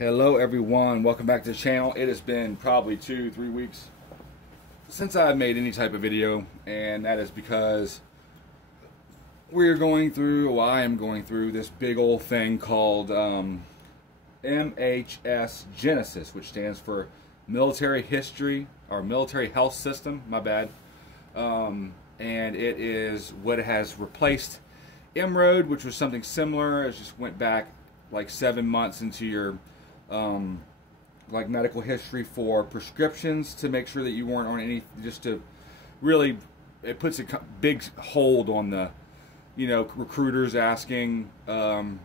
Hello everyone, welcome back to the channel. It has been probably 2-3 weeks since I've made any type of video, and that is because we're going through, well, I am going through this big old thing called MHS Genesis, which stands for Military History, or Military Health System, my bad. And it is what has replaced MROAD, which was something similar. It just went back like 7 months into your like medical history for prescriptions to make sure that you weren't on any, just to really, it puts a big hold on the, recruiters asking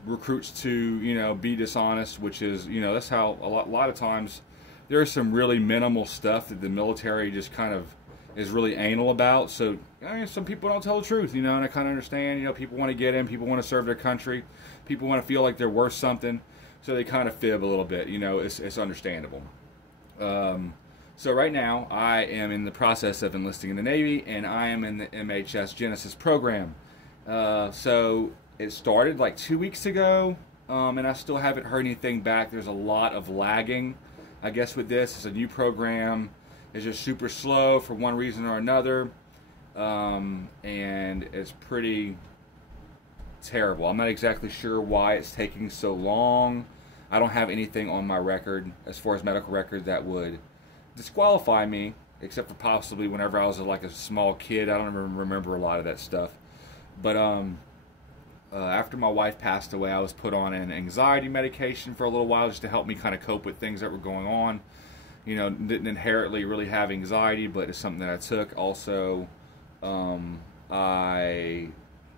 recruits to, be dishonest, which is, that's how a lot of times there's some really minimal stuff that the military just kind of is really anal about. So, some people don't tell the truth, and I kind of understand, people want to get in, people want to serve their country, people want to feel like they're worth something. So they kind of fib a little bit, it's understandable. So right now, I am in the process of enlisting in the Navy, and I am in the MHS Genesis program. So it started like 2 weeks ago, and I still haven't heard anything back. There's a lot of lagging, I guess, with this. It's a new program. It's just super slow for one reason or another, and it's pretty terrible. I'm not exactly sure why it's taking so long. I don't have anything on my record as far as medical record that would disqualify me, except for possibly whenever I was like a small kid. I don't even remember a lot of that stuff. But after my wife passed away, I was put on an anxiety medication for a little while just to help me kind of cope with things that were going on. Didn't inherently really have anxiety, but it's something that I took. Also, I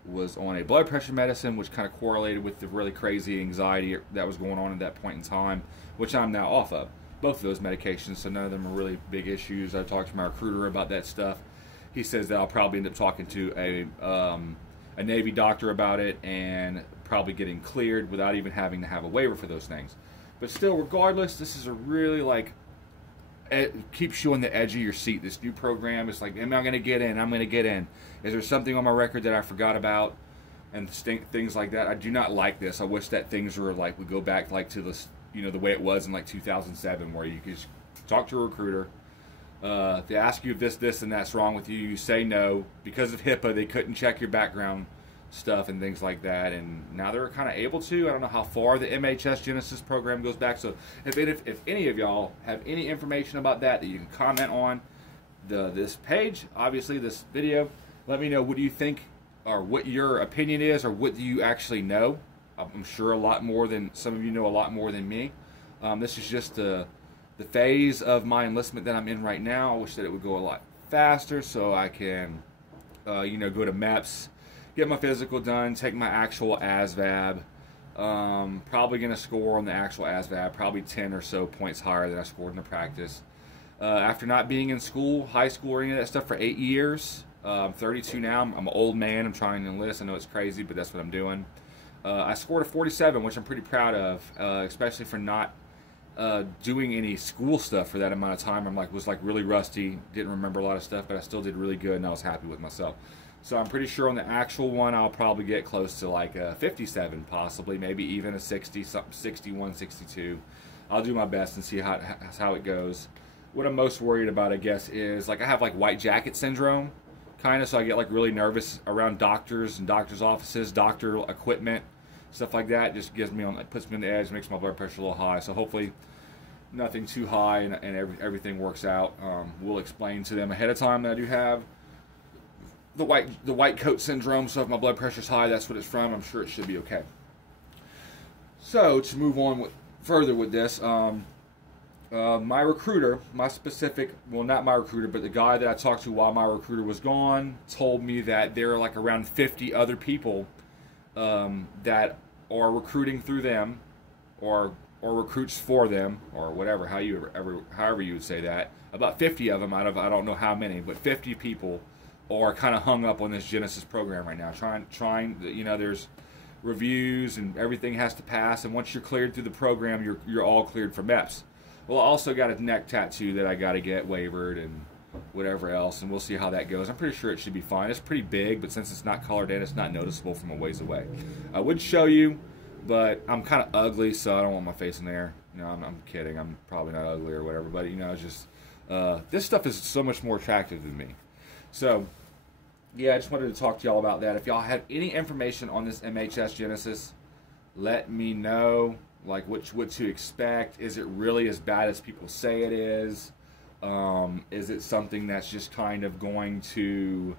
was on a blood pressure medicine, which kind of correlated with the really crazy anxiety that was going on at that point in time, which I'm now off of. Both of those medications, so none of them are really big issues. I talked to my recruiter about that stuff. He says that I'll probably end up talking to a Navy doctor about it and probably getting cleared without even having to have a waiver for those things. But still, regardless, this is a really, it keeps you on the edge of your seat. This new program is like, am I going to get in? I'm going to get in. Is there something on my record that I forgot about? And things like that. I do not like this. I wish that things were like, we go back like to this, the way it was in like 2007, where you could just talk to a recruiter. They ask you if this, and that's wrong with you. You say no. Because of HIPAA, they couldn't check your background stuff and things like that, and now they're kind of able to. I don't know how far the MHS Genesis program goes back, so if any of y'all have any information about that you can comment on this page, obviously this video, let me know what do you think, or what your opinion is, or what do you actually know. I'm sure a lot more than some of you know, a lot more than me. This is just the phase of my enlistment that I'm in right now. I wish that it would go a lot faster so I can go to MEPS, get my physical done, take my actual ASVAB. Probably going to score on the actual ASVAB, probably 10 or so points higher than I scored in the practice. After not being in school, high school, or any of that stuff for 8 years, I'm 32 now. I'm an old man. I'm trying to enlist. I know it's crazy, but that's what I'm doing. I scored a 47, which I'm pretty proud of, especially for not doing any school stuff for that amount of time. Was really rusty, didn't remember a lot of stuff, but I still did really good, and I was happy with myself. So I'm pretty sure on the actual one, I'll probably get close to like a 57, possibly, maybe even a 60, something, 61, 62. I'll do my best and see how it goes. What I'm most worried about, I guess, is I have white jacket syndrome, kind of, so I get really nervous around doctors and doctors' offices, doctor equipment, stuff like that. Just gives me puts me on the edge, makes my blood pressure a little high. So hopefully nothing too high, and everything works out. We'll explain to them ahead of time that I do have the white coat syndrome, so if my blood pressure's high, that's what it's from. I'm sure it should be okay. So to move on further with this, my recruiter, not my recruiter, but the guy that I talked to while my recruiter was gone, told me that there are around 50 other people that are recruiting through them, or recruits for them, or whatever, however you would say that. About 50 of them out of, I don't know how many, but 50 people are kind of hung up on this Genesis program right now. Trying, there's reviews and everything has to pass, and once you're cleared through the program, you're all cleared for MEPS. Well, I also got a neck tattoo that I got to get wavered and whatever else, and we'll see how that goes. I'm pretty sure it should be fine. It's pretty big, but since it's not colored in, it's not noticeable from a ways away. I would show you but I'm kind of ugly, so I don't want my face in there. You know, I'm kidding. I'm probably not ugly or whatever, but you know, it's just this stuff is so much more attractive than me. So, yeah, I just wanted to talk to y'all about that. If y'all have any information on this MHS Genesis, let me know. Like what to expect. Is it really as bad as people say it is? Is it something that's just kind of going to,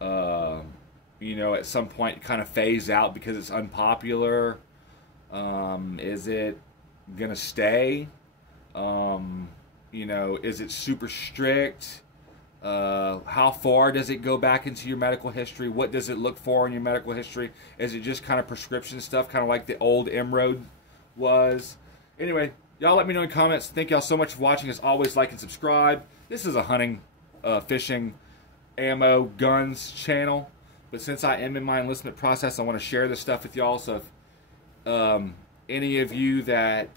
you know, at some point kind of phase out because it's unpopular? Is it going to stay? You know, is it super strict? How far does it go back into your medical history? What does it look for in your medical history? Is it just kind of prescription stuff, kind of like the old M-Road was? Anyway, y'all let me know in the comments. Thank y'all so much for watching. As always, like and subscribe. This is a hunting, fishing, ammo, guns channel. But since I am in my enlistment process, I want to share this stuff with y'all. So if any of you that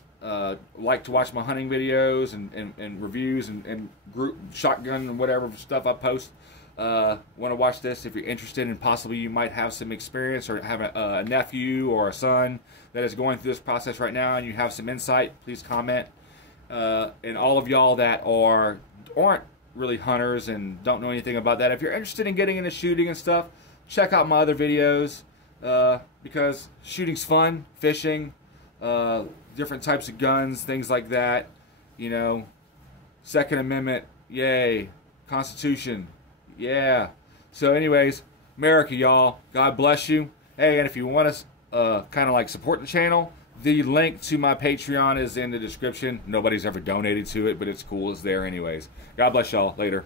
like to watch my hunting videos and reviews and group shotgun and whatever stuff I post, want to watch this, if you're interested and possibly you might have some experience or have a nephew or a son that is going through this process right now and you have some insight, please comment. And all of y'all that aren't really hunters and don't know anything about that, if you're interested in getting into shooting and stuff, check out my other videos, because shooting's fun, fishing, different types of guns, things like that. You know, Second Amendment, yay. Constitution, yeah. So anyways, America, y'all, God bless you. Hey, and if you want to kind of like support the channel, the link to my Patreon is in the description. Nobody's ever donated to it, but it's cool. It's there anyways. God bless y'all. Later.